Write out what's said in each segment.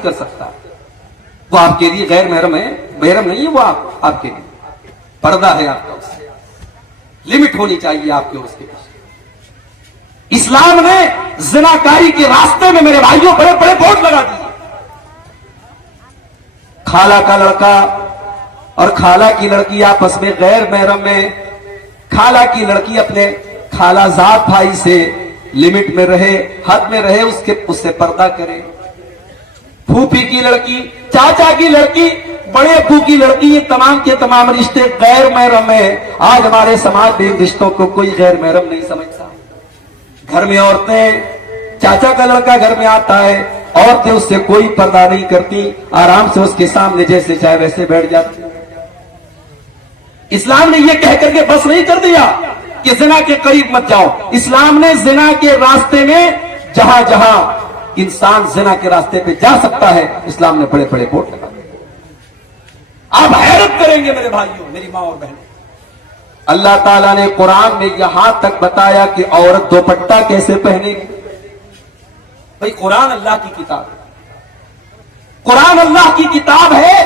نہیں کر سکتا. وہ آپ کے لیے غیر محرم ہے, محرم نہیں ہے وہ آپ کے لیے. پردہ ہے آپ کا, اس سے لمٹ ہونی چاہیے آپ کے اور اس کے پیچھے. اسلام نے زناکاری کے راستے میں میرے بھائیوں بڑے بڑے بورڈ لگا دیے. خالہ کا لڑکا اور خالہ کی لڑکی آپس میں غیر محرم میں, خالہ کی لڑکی اپنے خالہ زاد بھائی سے لمٹ میں رہے, حد میں رہے, اس سے پردہ کرے. پھوپھی کی لڑکی, چاچا کی لڑکی, بڑے ابو کی لڑکی, یہ تمام کے تمام رشتے غیر محرم ہیں. آج ہمارے سماج میں رشتوں کو کوئی غیر محرم نہیں سمجھتا. گھر میں عورتیں, چاچا کا لڑکا گھر میں آتا ہے, عورتیں اس سے کوئی پردہ نہیں کرتی, آرام سے اس کے سامنے جیسے چاہے ویسے بیٹھ جاتی. اسلام نے یہ کہہ کر کے بس نہیں کر دیا کہ زنا کے قریب مت جاؤ. اسلام نے زنا کے راستے میں جہاں جہاں انسان زنا کے راستے پہ جا سکتا ہے, اسلام نے بڑے بڑے بورڈ لگا دیے. آپ حیرت کریں گے میرے بھائیوں, میری ماں اور بہنیں, اللہ تعالیٰ نے قرآن میں یہاں تک بتایا کہ عورت دوپٹہ کیسے پہنے گی. بھائی قرآن اللہ کی کتاب ہے, قرآن اللہ کی کتاب ہے.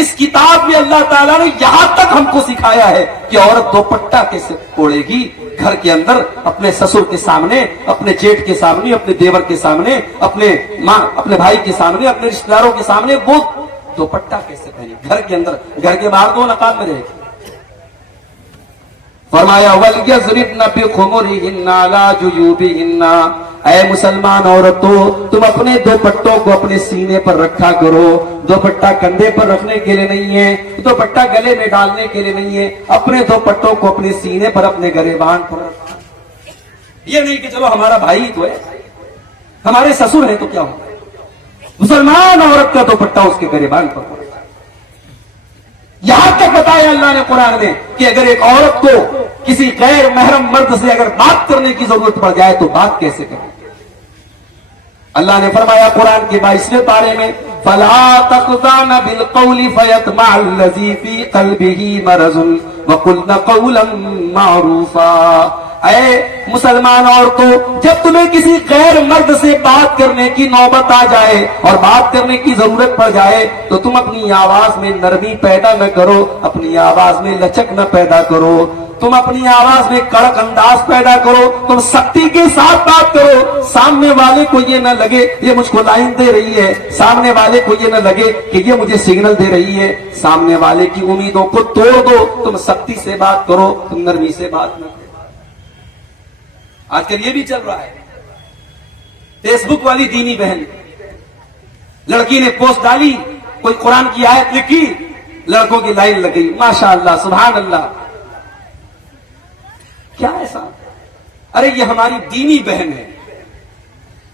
اس کتاب میں اللہ تعالیٰ نے یہاں تک ہم کو سکھایا ہے کہ عورت دوپٹہ کیسے اوڑھے گی گھر کے اندر, اپنے سسر کے سامنے, اپنے جیٹھ کے سامنے, اپنے دیور کے سامنے, اپنے ماں, اپنے بھائی کے سامنے, اپنے رشتہ داروں کے سامنے وہ دوپٹہ کیسے پہنے گھر کے اندر. گھر کے باہر دو نقاب میں رہے گی. فرمایا وَلْيَضْرِبْنَ بِخُمُرِهِنَّ عَلَىٰ جُيُوبِهِنَّ, اے مسلمان عورتوں تم اپنے دوپٹوں کو اپنے سینے پر رکھا کرو. دوپٹہ کندھے پر رکھنے کے لیے نہیں ہے, دوپٹہ گلے میں ڈالنے کے لیے نہیں ہے, اپنے دوپٹوں کو اپنے سینے پر, اپنے گریبان پر رکھا. یہ نہیں کہ چلو ہمارا بھائی تو ہے, ہمارے سسر ہیں تو کیا ہوگا. مسلمان عورت کا دوپٹہ اس کے گریبان پر ہو. یہاں تک بتایا اللہ نے قرآن میں کہ اگر ایک عورت کو کسی غیر محرم مرد سے اگر بات کرنے کی ضرورت پڑ جائے تو بات کیسے کرے. اللہ نے فرمایا قرآن کے 22ویں پارے میں فَلَا تَخْضَعْنَ بِالْقَوْلِ فَيَطْمَعَ الَّذِي فِي قَلْبِهِ مَرَضٌ وَقُلْنَ قَوْلًا مَّعْرُوفًا. اے مسلمان عورتوں, جب تمہیں کسی غیر مرد سے بات کرنے کی نوبت آ جائے اور بات کرنے کی ضرورت پڑ جائے تو تم اپنی آواز میں نرمی پیدا نہ کرو, اپنی آواز میں لچک نہ پیدا کرو, تم اپنی آواز میں کڑک انداز پیدا کرو, تم سختی کے ساتھ بات کرو. سامنے والے کو یہ نہ لگے یہ مجھ کو لائن دے رہی ہے, سامنے والے کو یہ نہ لگے کہ یہ مجھے سگنل دے رہی ہے. سامنے والے کی امیدوں کو توڑ دو, تم سختی سے بات کرو, تم نرمی سے بات نہ کرو. آج کل یہ بھی چل رہا ہے. فیس بک والی دینی بہن, لڑکی نے پوسٹ ڈالی, کوئی قرآن کی آیت لکھی, لڑکوں کی لائن لگ گئی, ماشاء اللہ سبحان اللہ. کیا ایسا؟ ارے یہ ہماری دینی بہن ہے.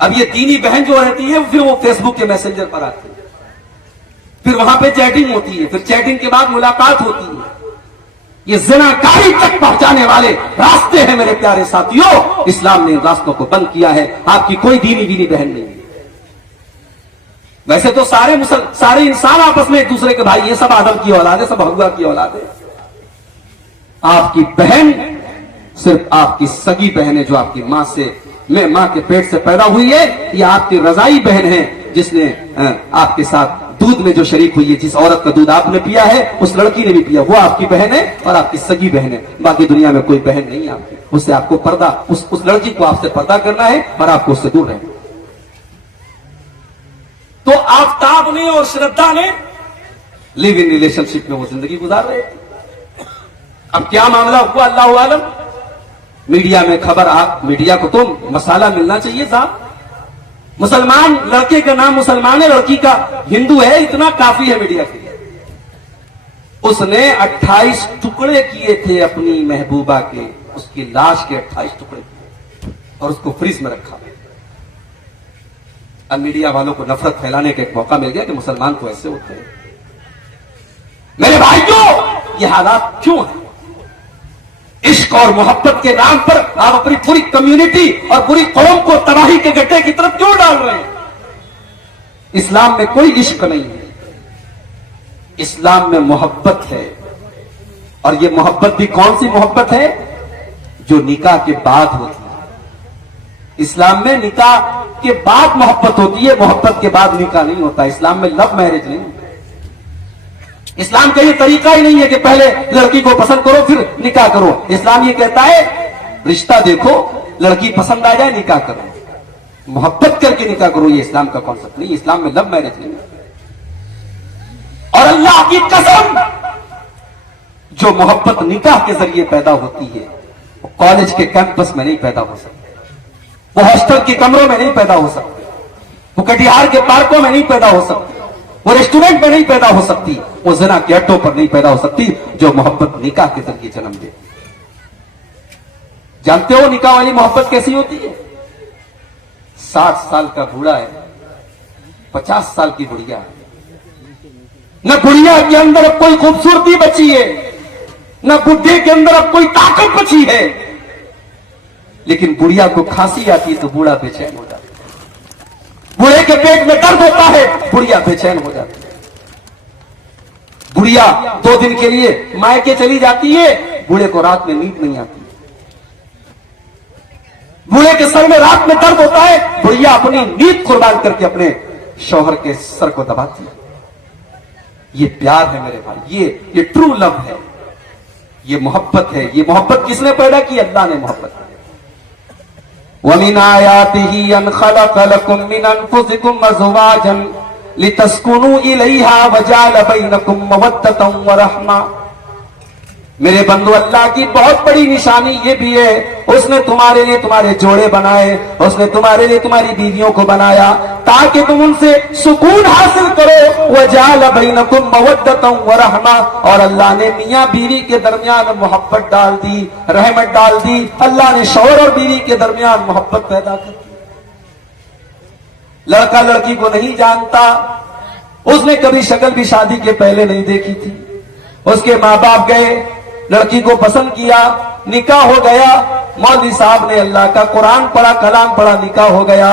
اب یہ دینی بہن جو رہتی ہے پھر وہ فیس بک کے میسنجر پر آتی ہے, پھر وہاں پہ چیٹنگ ہوتی ہے, پھر چیٹنگ کے بعد ملاقات ہوتی ہے. یہ زناکاری تک پہنچانے والے راستے ہیں میرے پیارے ساتھیوں. اسلام نے ان راستوں کو بند کیا ہے. آپ کی کوئی دینی بہن نہیں. ویسے تو سارے انسان آپس میں ایک دوسرے کے بھائی, یہ سب آدم کی اولاد ہے, سب حوا کی اولاد ہے. آپ کی بہن صرف آپ کی سگی بہن ہے جو آپ کی ماں کے پیٹ سے پیدا ہوئی ہے. یہ آپ کی رضائی بہن ہے جس نے آپ کے ساتھ دودھ میں جو شریک ہوئی ہے. جس عورت کا دودھ آپ نے پیا ہے اس لڑکی نے بھی پیا, وہ آپ کی بہن ہے اور آپ کی سگی بہن ہے. باقی دنیا میں کوئی بہن نہیں آپ کی. اس سے آپ کو پردہ, اس لڑکی کو آپ سے پردہ کرنا ہے اور آپ کو اس سے دور رہنا. تو آفتاب نے اور شردا نے لیو ان ریلیشن شپ میں وہ زندگی گزار رہے تھے. اب کیا معاملہ ہوا اللہ عالم. میڈیا میں خبر, آپ میڈیا کو تو مسالہ ملنا چاہیے صاحب. مسلمان لڑکے کا نام مسلمان ہے, لڑکی کا ہندو ہے, اتنا کافی ہے میڈیا کے لیے. اس نے 28 ٹکڑے کیے تھے اپنی محبوبہ کے, اس کی لاش کے 28 ٹکڑے کیے اور اس کو فریز میں رکھا. اب میڈیا والوں کو نفرت پھیلانے کا ایک موقع مل گیا کہ مسلمان تو ایسے ہوتے ہیں. میرے بھائیوں, یہ حالات کیوں ہیں؟ عشق اور محبت کے نام پر آپ اپنی پوری کمیونٹی اور پوری قوم کو تباہی کے گڈھے کی طرف کیوں ڈال رہے ہیں؟ اسلام میں کوئی عشق نہیں ہے, اسلام میں محبت ہے. اور یہ محبت بھی کون سی محبت ہے؟ جو نکاح کے بعد ہوتی ہے. اسلام میں نکاح کے بعد محبت ہوتی ہے, محبت کے بعد نکاح نہیں ہوتا. اسلام میں لو میرج نہیں. اسلام کا یہ طریقہ ہی نہیں ہے کہ پہلے لڑکی کو پسند کرو پھر نکاح کرو. اسلام یہ کہتا ہے رشتہ دیکھو, لڑکی پسند آ جائے نکاح کرو, محبت کر کے نکاح کرو. یہ اسلام کا کانسیپٹ نہیں. اسلام میں لو میرج نہیں. اور اللہ کی قسم, جو محبت نکاح کے ذریعے پیدا ہوتی ہے وہ کالج کے کیمپس میں نہیں پیدا ہو سکتی, وہ ہاسٹل کے کمروں میں نہیں پیدا ہو سکتی, وہ کٹیہار کے پارکوں میں نہیں پیدا ہو سکتی, وہ ریسٹورنٹ میں نہیں پیدا ہو سکتی, وہ زنا کے اڈوں پر نہیں پیدا ہو سکتی. جو محبت نکاح کے ذریعے جنم دے. جانتے ہو نکاح والی محبت کیسی ہوتی ہے؟ 60 سال کا بوڑھا ہے, 50 سال کی بڑھیا ہے. نہ بڑھیا کے اندر اب کوئی خوبصورتی بچی ہے, نہ بڈھے کے اندر اب کوئی طاقت بچی ہے, لیکن بڑھیا کو کھانسی آتی ہے تو بوڑھا بے چین ہو جاتا ہے. بوڑھے کے پیٹ میں درد ہوتا ہے, بڑھیا بے چین ہو جاتی ہے. بڑھیا 2 دن کے لیے مائکے چلی جاتی ہے, بوڑھے کو رات میں نیند نہیں آتی. بوڑھے کے سر میں رات میں درد ہوتا ہے, بڑھیا اپنی نیند قربان کر کے اپنے شوہر کے سر کو دباتی ہے. یہ پیار ہے میرے بھائی, یہ ٹرو لو ہے, یہ محبت ہے. یہ محبت کس نے پیدا کی؟ اللہ نے محبت کی. وَمِنْ آيَاتِهِ أَنْ خَلَقَ لَكُم مِّنْ أَنفُسِكُمْ أَزْوَاجًا لِتَسْكُنُوا إِلَيْهَا وَجَعَلَ بَيْنَكُم مَّوَدَّةً وَرَحْمَةً. میرے بندو, اللہ کی بہت بڑی نشانی یہ بھی ہے, اس نے تمہارے لیے تمہارے جوڑے بنائے, اس نے تمہارے لیے تمہاری بیویوں کو بنایا تاکہ تم ان سے سکون حاصل کرو. وَجَعَلَ بَيْنَكُم مَّوَدَّةً وَرَحْمَةً. اور اللہ نے میاں بیوی کے درمیان محبت ڈال دی, رحمت ڈال دی. اللہ نے شوہر اور بیوی کے درمیان محبت پیدا کر دی. لڑکا لڑکی کو نہیں جانتا, اس نے کبھی شکل بھی شادی کے پہلے نہیں دیکھی تھی. اس کے ماں باپ گئے, لڑکی کو پسند کیا, نکاح ہو گیا. مولوی صاحب نے اللہ کا قرآن پڑھا, کلام پڑھا, نکاح ہو گیا.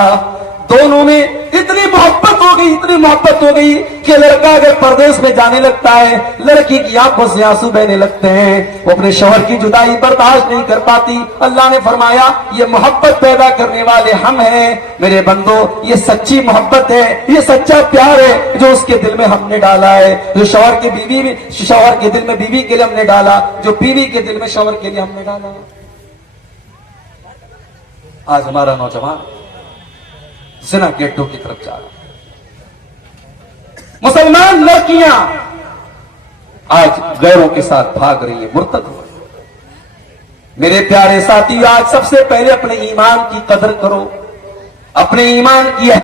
دونوں میں اتنی محبت ہو گئی, اتنی محبت ہو گئی کہ لڑکا اگر پردیس میں جانے لگتا ہے, لڑکی کی آنکھوں سے آنسو بہنے لگتے ہیں. وہ اپنے شوہر کی جدائی برداشت نہیں کر پاتی. اللہ نے فرمایا یہ محبت پیدا کرنے والے ہم ہیں. میرے بندو, یہ سچی محبت ہے, یہ سچا پیار ہے جو اس کے دل میں ہم نے ڈالا ہے, جو شوہر کے دل میں بیوی کے لیے ہم نے ڈالا, جو بیوی کے دل میں شوہر کے لیے ہم نے ڈالا. آج ہمارا نوجوان زنا کے اڈوں کی طرف جا رہا ہے. مسلمان لڑکیاں آج غیروں کے ساتھ بھاگ رہی ہیں, مرتد ہو رہی ہیں. میرے پیارے ساتھیو, آج سب سے پہلے اپنے ایمان کی قدر کرو, اپنے ایمان کی